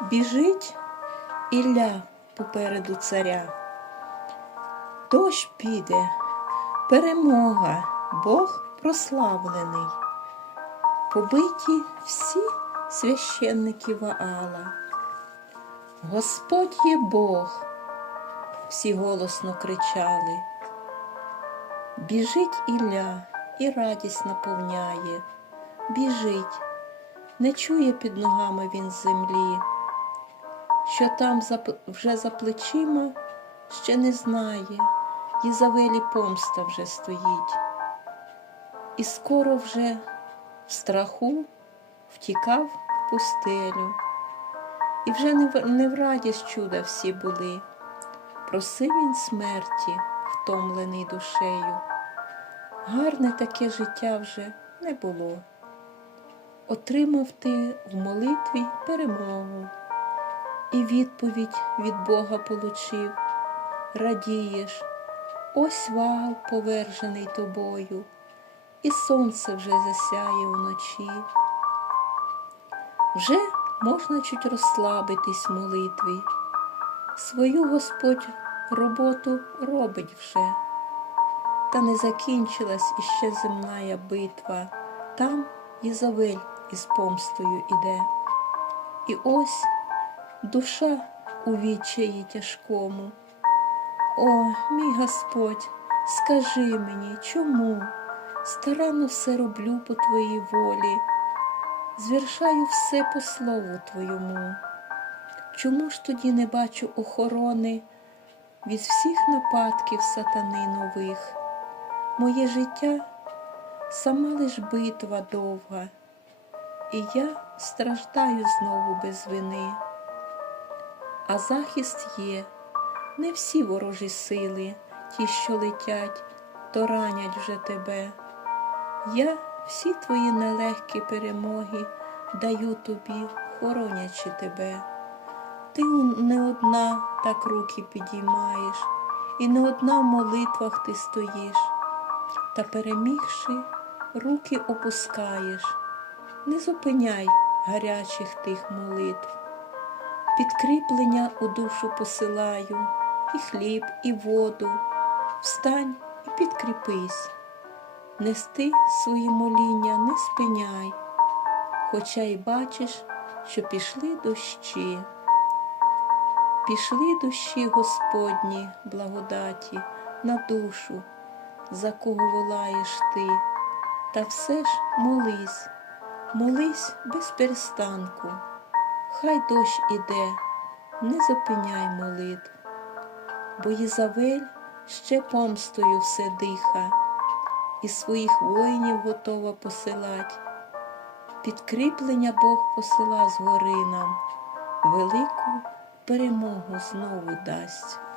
Біжить Ілля попереду царя. Дощ піде, перемога, Бог прославлений. Побиті всі священники Ваала. Господь є Бог, всі голосно кричали. Біжить Ілля і радість наповняє. Біжить, не чує під ногами він землі, що там вже за плечима ще не знає, Єзавелі помста вже стоїть. І скоро вже в страху втікав в пустелю. І вже не в радість чуда всі були. Просив він смерті, втомлений душею. Гарне таке життя вже не було. Отримав ти в молитві перемогу, і відповідь від Бога получив. Радієш, ось вал повержений тобою, і сонце вже засяє вночі. Вже можна чуть розслабитись в молитві. Свою Господь роботу робить вже. Та не закінчилась іще земная битва. Там Єзавель із помстою іде. І ось душа у відчаї тяжкому. О, мій Господь, скажи мені, чому старанно все роблю по Твоїй волі, звершаю все по слову Твоєму. Чому ж тоді не бачу охорони від всіх нападків сатани нових? Моє життя сама лиш битва довга, і я страждаю знову без вини. А захист є, не всі ворожі сили, ті, що летять, то ранять вже тебе. Я всі твої нелегкі перемоги даю тобі, хоронячи тебе. Ти не одна так руки підіймаєш, і не одна в молитвах ти стоїш, та перемігши, руки опускаєш, не зупиняй гарячих тих молитв. Підкріплення у душу посилаю, і хліб, і воду. Встань і підкріпись, нести свої моління не спиняй, хоча й бачиш, що пішли дощі. Пішли дощі Господні благодаті на душу, за кого волаєш ти, та все ж молись, молись без перестанку. Хай дощ іде, не зупиняй молитв, бо Єзавель ще помстою все диха, і своїх воїнів готова посилать. Підкріплення Бог посила згори нам, велику перемогу знову дасть.